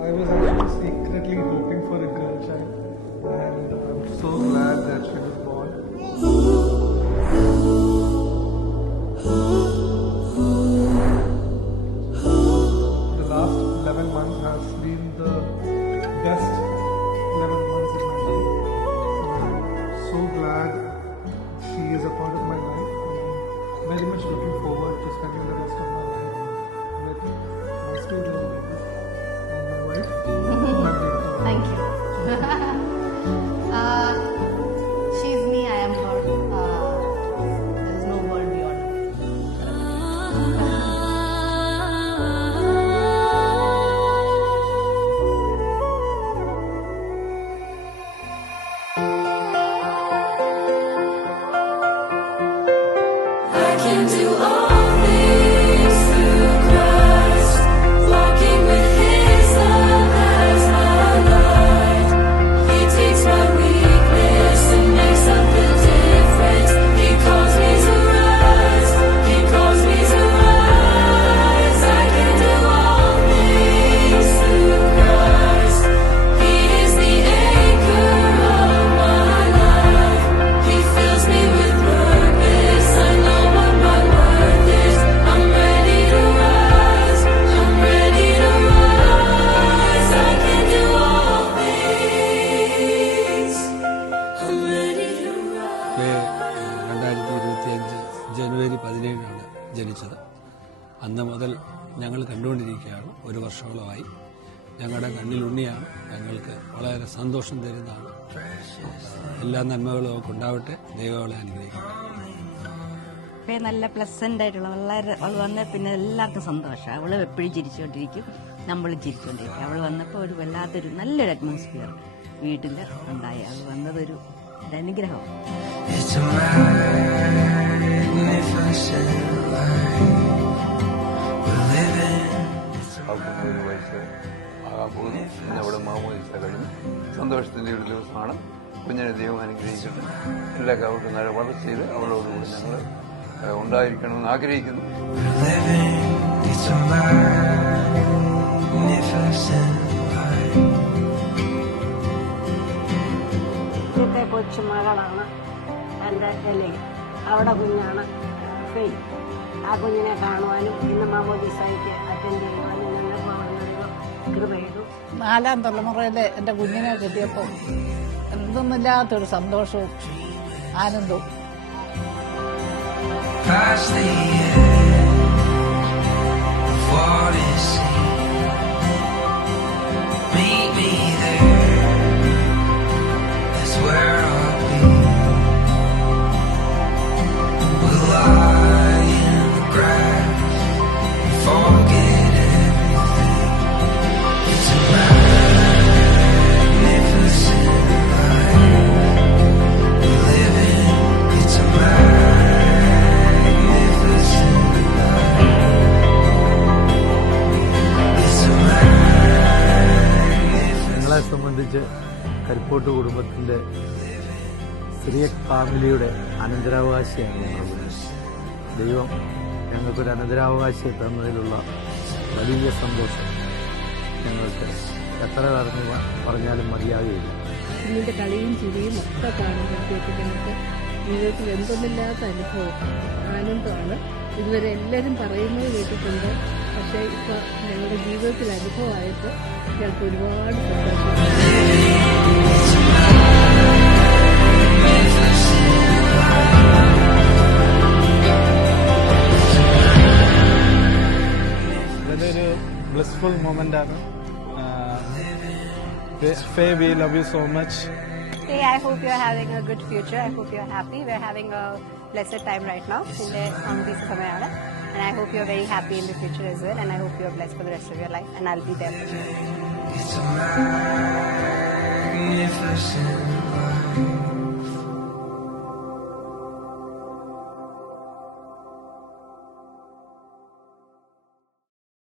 I was actually secretly hoping for a girl child, and I'm so glad that she was born. The last 11 months has been the best 11 months in my life. I'm so glad she is a part of my life. I'm very much looking forward to spending the rest of my life with my sweet little baby and my wife. Thank you. She's me, I am her. There is no world beyond her. I can do all things through Christ, walking with His love as my light. He takes my weakness and makes up the difference. He calls me to rise. He calls me to rise. I can do all things through Christ. He is the anchor of my life. He fills me with purpose. I know what my worth is. I'm ready to rise. I'm ready to rise. I can do all things. I'm ready to rise. 2025 ജനുവരി 17-നാണ് ജനിച്ചത്. അന്ന് മുതൽ ഞങ്ങൾ കണ്ടുകൊണ്ടിരിക്കുകയാണ്. ഒരു വർഷത്തോളമായി. ഞങ്ങളുടെ കണ്ണിലുണ്ണിയാണ്. ഞങ്ങൾക്ക് വളരെ സന്തോഷം തരുന്നതാണ്. എല്ലാ നന്മകളും ഒക്കെ ഉണ്ടാവട്ടെ. ദൈവം അവളെ അനുഗ്രഹിക്കട്ടെ. നല്ല പ്ലസന്റ് ആയിട്ടുള്ള വളരെ അവൾ വന്ന പിന്നെ എല്ലാവർക്കും സന്തോഷം. അവള് എപ്പോഴും ചിരിച്ചുകൊണ്ടിരിക്കും, നമ്മളും ചിരിച്ചുകൊണ്ടിരിക്കും. അവൾ വന്നപ്പോൾ ഒരു വല്ലാത്തൊരു നല്ലൊരു അറ്റ്മോസ്ഫിയർ വീട്ടിൽ ഉണ്ടായി. അവൾ വന്നതൊരു അനുഗ്രഹം. It's a magnificent life we're living. അവർക്ക് 1 വയസ്സ് ആകാൻ പോകുന്നു. ഇന്ന് അവിടെ മാമോദിസ കഴിഞ്ഞു. സന്തോഷത്തിൻ്റെ ഒരു ദിവസമാണ്. കുഞ്ഞിനെ ദൈവം അനുഗ്രഹിക്കട്ടെ. എല്ലാ അവർക്ക് നല്ല വളർച്ചയിൽ അവളോടുകൂടി ഞങ്ങൾ ഉണ്ടായിരിക്കണമെന്ന് ആഗ്രഹിക്കുന്നു. We're living. It's a magnificent life. ഇന്നത്തെ കൊച്ചുമകളാണ് എൻ്റെ എലി. അവിടെ കുഞ്ഞാണ് ഫെയ്. ആ കുഞ്ഞിനെ കാണുവാനും ഇന്ന് മാമോദിസയ്ക്ക് അറ്റൻഡ് ചെയ്യുവാനും ഞങ്ങൾക്ക് അവിടുന്ന് കൃപ ചെയ്തു. 4ാം തലമുറയിലെ എൻ്റെ കുഞ്ഞിനെ കിട്ടിയപ്പോൾ എന്തൊന്നുമില്ലാത്തൊരു സന്തോഷവും ആനന്ദവും. Past the edge of what is seen. Meet me there. That's where I'll be. We'll lie in the grass and forget everything. It's a magnificent life we live in. It's a magnificent life. It's a magnificent. ഞങ്ങളെ സംബന്ധിച്ച് കരിപ്പോട്ട് കുടുംബത്തിൻ്റെ സിറിയക് ഫാമിലിയുടെ അനന്തരാവകാശിയാണ് ഞങ്ങൾ. ദൈവം ഞങ്ങൾക്കൊരു അനന്തരാവകാശി തന്നതിലുള്ള വലിയ സന്തോഷം ഞങ്ങൾക്ക് എത്ര പറഞ്ഞാലും മതിയാകുകയില്ല. കുഞ്ഞിൻ്റെ കളിയും ചിരിയും ഒക്കെ കാണുമ്പോഴത്തേക്ക് ഞങ്ങൾക്ക് ജീവിതത്തിൽ എന്തൊന്നില്ലാത്ത അനുഭവം ആനന്ദമാണ്. ഇതുവരെ എല്ലാവരും പറയുന്നത് കേട്ടിട്ടുണ്ട്. പക്ഷേ ഇപ്പോൾ ഞങ്ങളുടെ ജീവിതത്തിൽ അനുഭവമായിട്ട് ഞങ്ങൾക്ക് ഒരുപാട് സന്തോഷം. ഇതൊരു ബ്ലിസ്ഫുൾ മൊമെൻ്റാണ്. Faye, we love you so much. Hey, I hope you're having a good future. I hope you're happy. We're having a blessed time right now. And I hope you're very happy in the future as well. And I hope you're blessed for the rest of your life. And I'll be there for you.